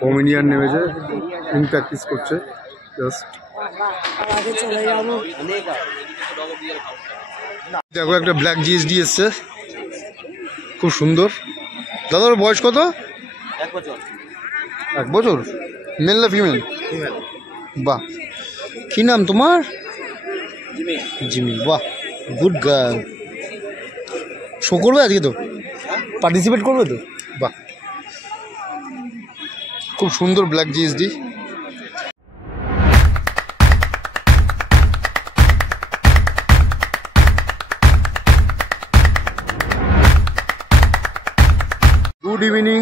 Comedian নেমেছে, in practice করছে just. দেখো একটা ব্ল্যাক জিএসডি এসছে, খুব সুন্দর। দাদার বয়স কত? 1 বছর। 1 বছর? মেল না ফিমেল? বাহ, কি নাম তোমার? জিমি। বাহ, গুড গার্ল। শো করবে আজকে তো? পার্টিসিপেট করবে তো? বাহ, খুব সুন্দর ব্ল্যাক জিএসডি। Good evening.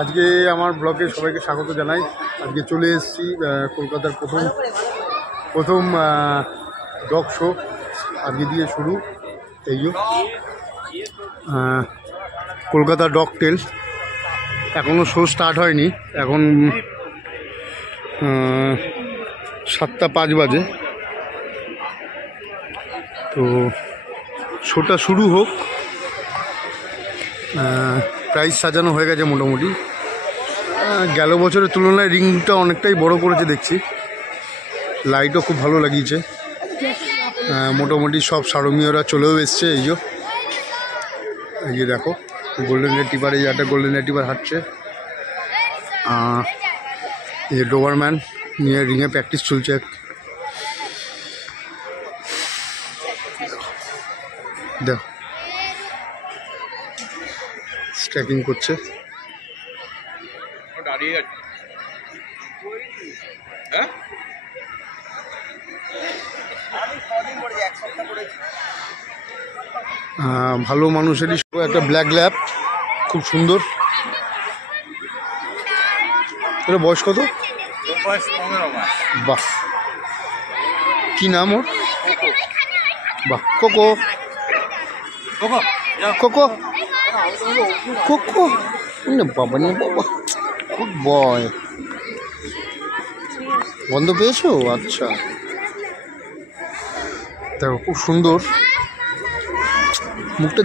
আজকে আমার ব্লগে সবাইকে স্বাগত জানাই। আজকে চলে এসেছি কলকাতার প্রথম ডগ শো, আজকে দিয়ে শুরু। এই কলকাতা ডগ টেল। এখনও শো স্টার্ট হয়নি, এখন 7:05 বাজে। তো শোটা শুরু হোক। প্রাইস সাজানো হয়ে গেছে মোটামুটি। গেল বছরের তুলনায় রিংটা অনেকটাই বড় করেছে দেখছি, লাইটও খুব ভালো লাগিয়েছে। মোটামুটি সব সারমীয়রা চলেও এসছে। এই যে দেখো গোল্ডেন রেটিভার, এই একটা গোল্ডেন রেটিভার হাঁটছে। এই যে ডোবারম্যান নিয়ে রিংয়ে প্র্যাকটিস চলছে। দেখো স্ট্র্যাকিং করছে। ভালো মানুষেরই একটা ব্ল্যাক ল্যাব, খুব সুন্দর। এটা বয়স কত? বাহ, কি নাম ওর? বাহ, কোকো। কোকো কোকো বাবা নে বাবা, গুড বয়। গন্ধ পেয়েছো? আচ্ছা, দেখো খুব সুন্দর। মুখটা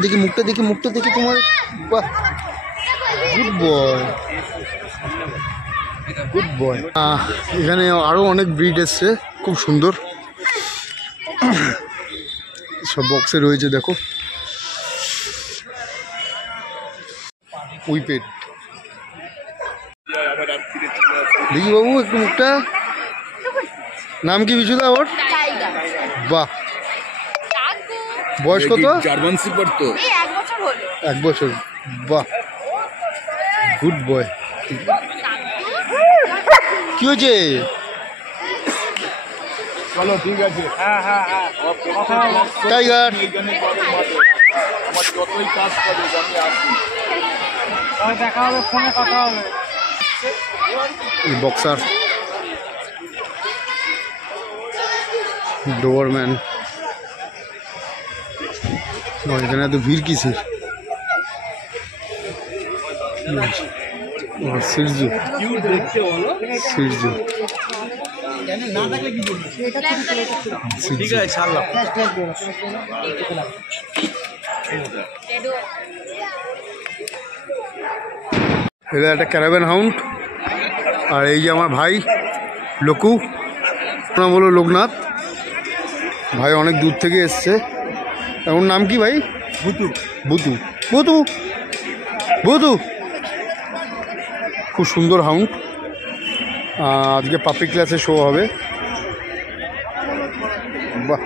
দেখি তোমার। বাহ, গুড বয়, গুড বয়। এখানে আরও অনেক ব্রিড এসছে, খুব সুন্দর। সব বক্সে রয়েছে দেখো। উইপেট দেখি বাবু একটু মুখটা। নাম কি বিশুদা ওর? বাহ, বয়স কত? জার্মান শিপার তো। 1 বছর। বাহ, গুড বয়। কি হয়েছে? চলো ঠিক আছে। হ্যাঁ টাইগার যতই কাজ করে আসি, দেখা হবে, ফোনে কথা হবে। Boxer Dobermann. এখানে এত ভিড় কিসের? সিরজু ঠিক আছে ছাড়লাম। এটা একটা ক্যারাভ্যান হাউন্ড। আর এই যে আমার ভাই লোকু, নাম হলো লোকনাথ। ভাই অনেক দূর থেকে এসছে। ওর নাম কি ভাই? বুতু। খুব সুন্দর হাউন্ড। আজকে পাপি ক্লাসে শো হবে। বাহ,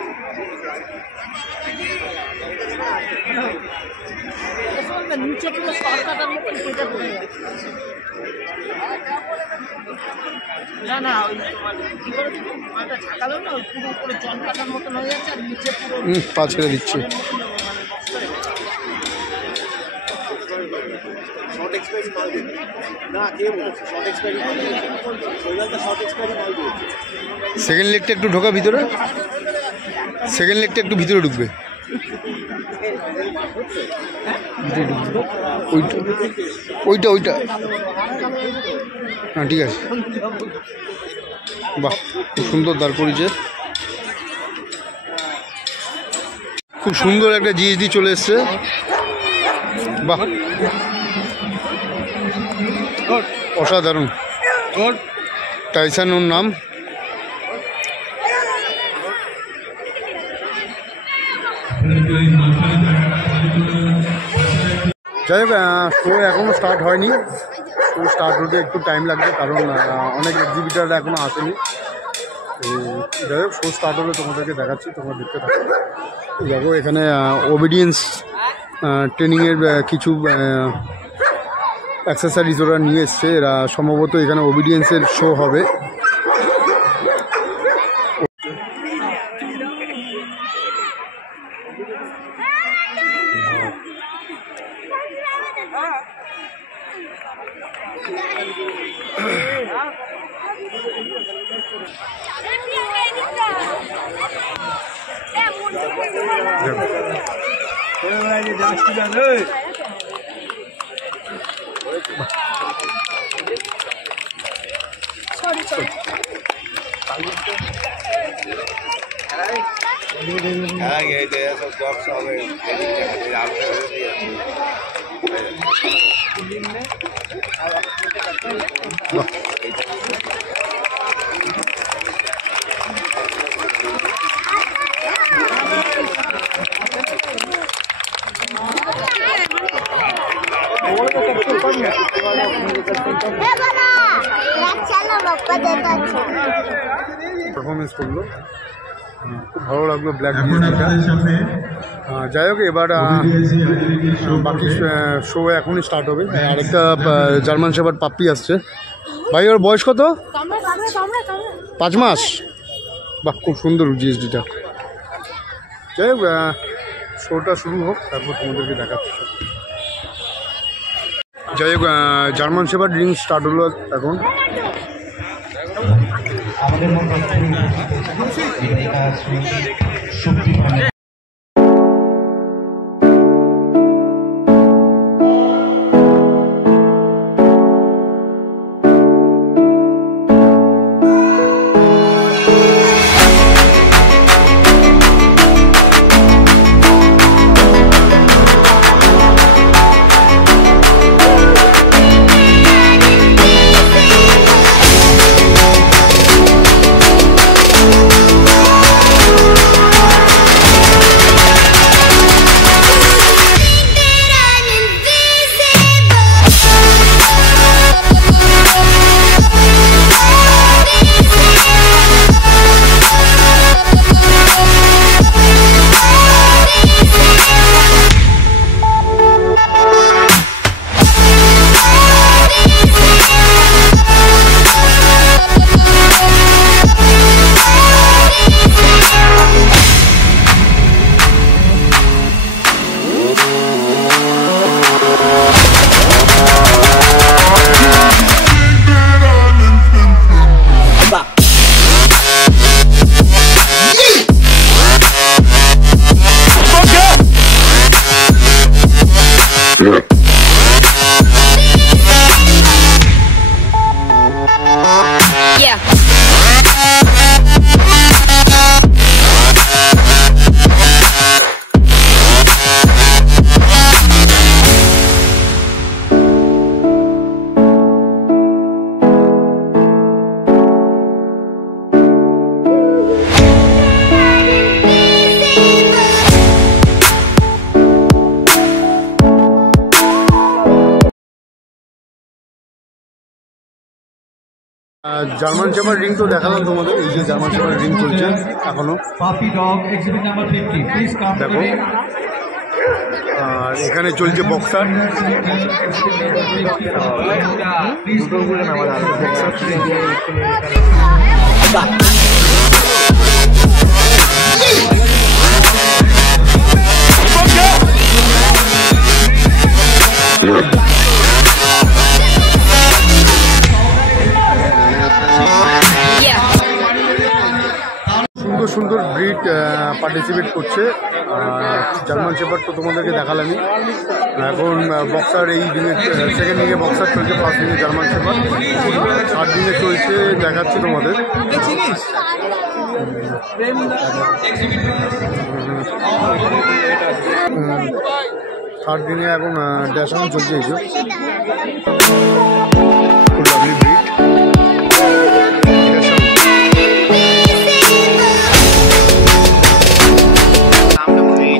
পা ছেড়ে দিচ্ছে। সেকেন্ড লেগটা একটু ঢোকা ভিতরে, সেকেন্ড লেগটা একটু ভিতরে ঢুকবে। ওইটা হ্যাঁ ঠিক আছে। বাহ, খুব সুন্দর দাঁড় করেছে। খুব সুন্দর একটা জিএসডি চলে এসছে। বাহ, অসাধারণ। টাইসন ওর নাম। যাই হোক, শো এখনও স্টার্ট হয়নি। শো স্টার্ট হতে একটু টাইম লাগবে, কারণ অনেক এক্সিবিটাররা এখনও আসেনি। তো যাই হোক, শো স্টার্ট হলে তোমাদেরকে দেখাচ্ছি, তোমরা দেখতে থাকো। দেখো এখানে ওবিডিয়েন্স ট্রেনিংয়ের কিছু অ্যাক্সেসরিজ ওরা নিয়ে এসছে। এরা সম্ভবত এখানে ওবিডিয়েন্সের শো হবে। পারফরমেন্স করলো, খুব ভালো লাগলো ব্ল্যাক জিএসটিটা। যাই হোক, এবার বাকি শো এখনই স্টার্ট হবে। আরেকটা জার্মান শেপার্ড পাপ্পি আসছে। ভাই ওর বয়স কত? 5 মাস। বাহ, খুব সুন্দর জিএসটিটা। যাই হোক, শোটা শুরু হোক, তারপর তোমাদেরকে দেখাচ্ছি। যাই হোক, জার্মান শেপার্ড রিং স্টার্ট হলো এখন। আমাদের মধ্যে শক্তি পায়। জার্মান শেপার্ড রিং তো দেখালাম তোমাদের। এই যে জার্মান শেপার্ড রিং চলছে এখনো, দেখো। আর এখানে চলছে বক্সার। সুন্দর সুন্দর ব্রিড পার্টিসিপেট করছে। জার্মান শেপার্ড তো তোমাদেরকে দেখালামই। এখন বক্সার এই দিনে সেকেন্ড দিনে বক্সার চলছে, ফার্স্ট দিনে জার্মান শেপার্ড, 8 দিনে চলছে, দেখাচ্ছি তোমাদের। থার্ড দিনে এখন ড্যাশন চলছে এই যে খুব লাভলি ব্রিড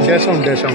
ড্যাশন ড্যাশন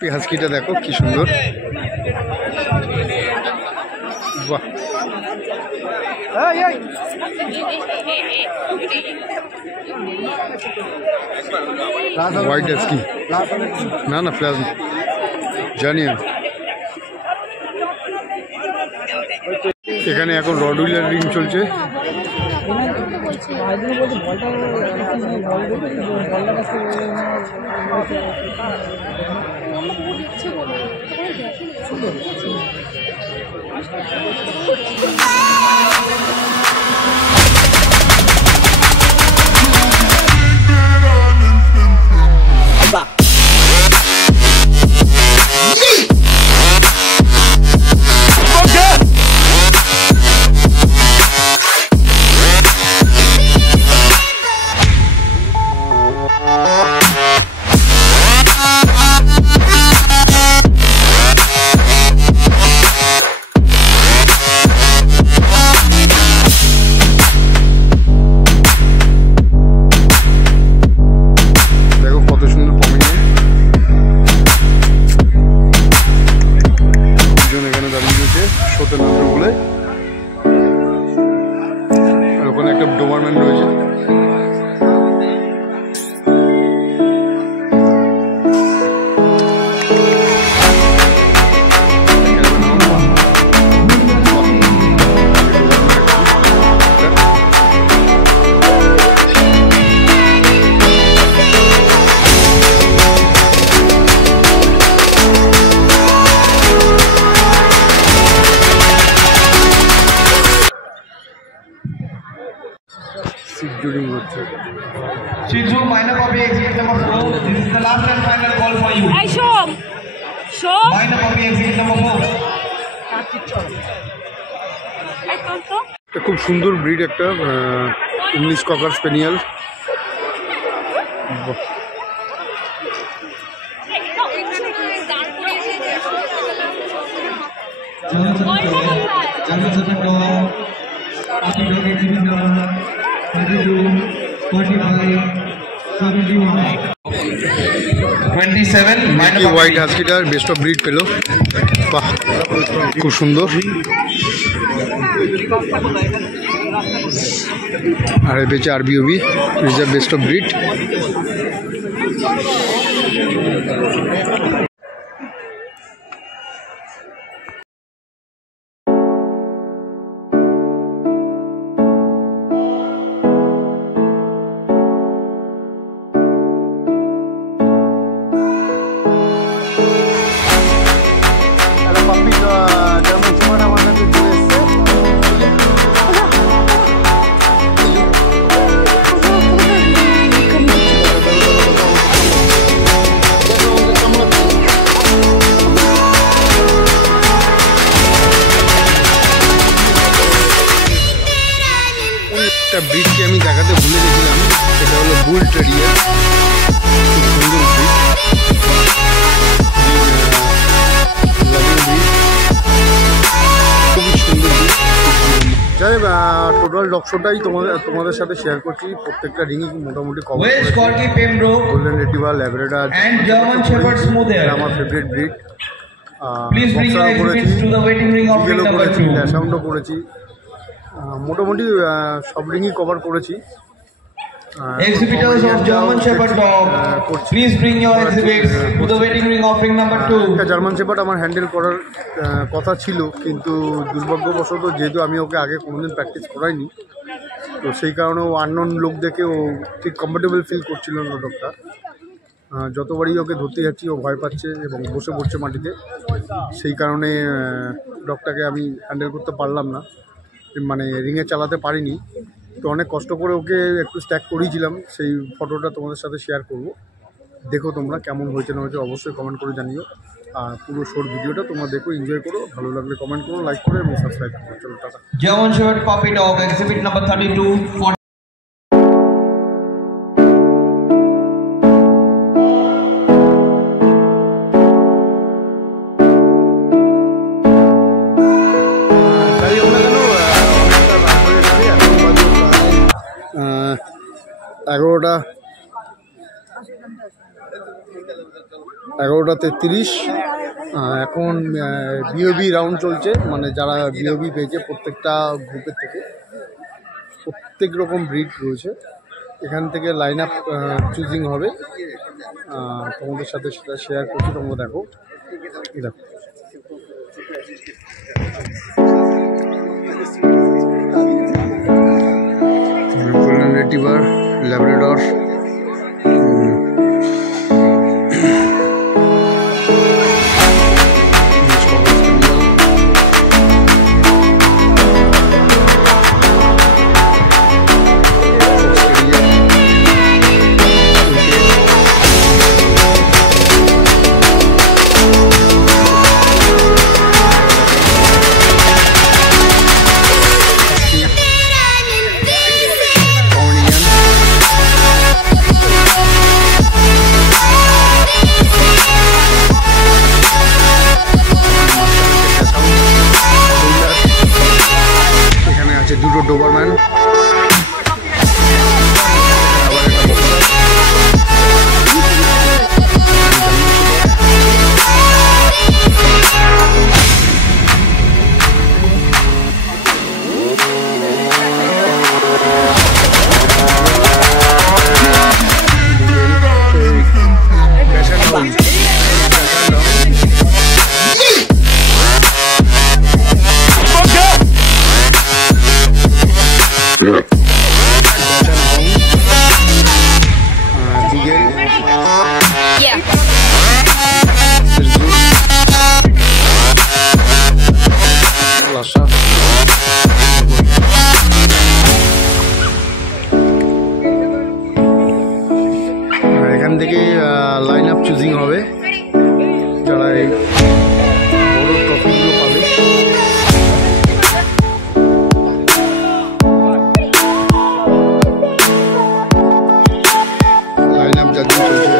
হাস্কিটা দেখো কি সুন্দর বাহ হোয়াইট হাস্কি না না ফ্লাস জানি এখানে এখন রডউইলার রিং চলছে ওখানে একটা ডোবারম্যান রয়েছে Shooting হচ্ছে Shizu minor copy exit number 4. This is the last and final call for you. Hey, Shom. Shom. Minor copy exit number 4. Hey, Tonto. এটা খুব সুন্দর ব্রিড একটা ইংলিশ ককার স্পেনিয়াল হোয়াইট হাস্কিটার বেস্ট অফ ব্রিড পেল বাহ খুব সুন্দর আর পেয়েছে RBOB is the best of breed puppy একটা ব্রিডকে আমি দেখাতে ভুলে গেছিলাম, সেটা হলো বুল টেরিয়ার। খুব সুন্দর ব্রিড, খুবই সুন্দর ব্রিড। যাই হোক, টোটাল ডগ শোটাই তোমাদের সাথে শেয়ার করছি। প্রত্যেকটা রিংই মোটামুটি কভার গোল্ডেন রিট্রিভার, ল্যাব্রাডর, আমার ফেভারিট ব্রিড। বক্সারও করেছি, বিগেলও করেছি, ল্যাসাউন্ডও করেছি, মোটামুটি সব রিংই কভার করেছি। Exhibitors of German Shepherd dog, please bring your exhibits to the waiting ring of ring number 2. একটা জার্মান শেপার্ড আমার হ্যান্ডেল করার কথা ছিল, কিন্তু দুর্ভাগ্যবশত যেহেতু আমি ওকে আগে কোনোদিন প্র্যাকটিস করাইনি, তো সেই কারণে ও আননোন লোক দেখে ও ঠিক কমফোর্টেবল ফিল করছিল না ডগটা। যতবারই ওকে ধরতে যাচ্ছি ও ভয় পাচ্ছে এবং বসে পড়ছে মাটিতে, সেই কারণে ডগটাকে আমি হ্যান্ডেল করতে পারলাম না, মানে রিংয়ে চালাতে পারিনি। তো অনেক কষ্ট করে ওকে একটু স্ট্যাক করিয়েছিলাম, সেই ফটোটা তোমাদের সাথে শেয়ার করব। দেখো তোমরা কেমন হয়েছে না হয়েছে অবশ্যই কমেন্ট করে জানিও। আর পুরো শর্ট ভিডিওটা তোমরা দেখো, এনজয় করো, ভালো লাগলে কমেন্ট করো, লাইক করো এবং সাবস্ক্রাইব করো। চলো tata. German Shepherd puppy dog, exhibit number 32. এগারোটা 33। এখন বিওবি রাউন্ড চলছে, মানে যারা বিওবি পেয়েছে প্রত্যেকটা গ্রুপের থেকে প্রত্যেক রকম ব্রিড রয়েছে। এখান থেকে লাইন আপ চুজিং হবে, তোমাদের সাথে সেটা শেয়ার করছি। তোমরা দেখো, দেখো গোল্ডেন রিট্রিভার, ল্যাব্রাডর, দুটো ডোবারম্যান, এখান থেকে লাইন আপ চুজিং হবে, যারা এই বড় ট্রফিগুলো পাবে। লাইন আপ জাজিং চলছে।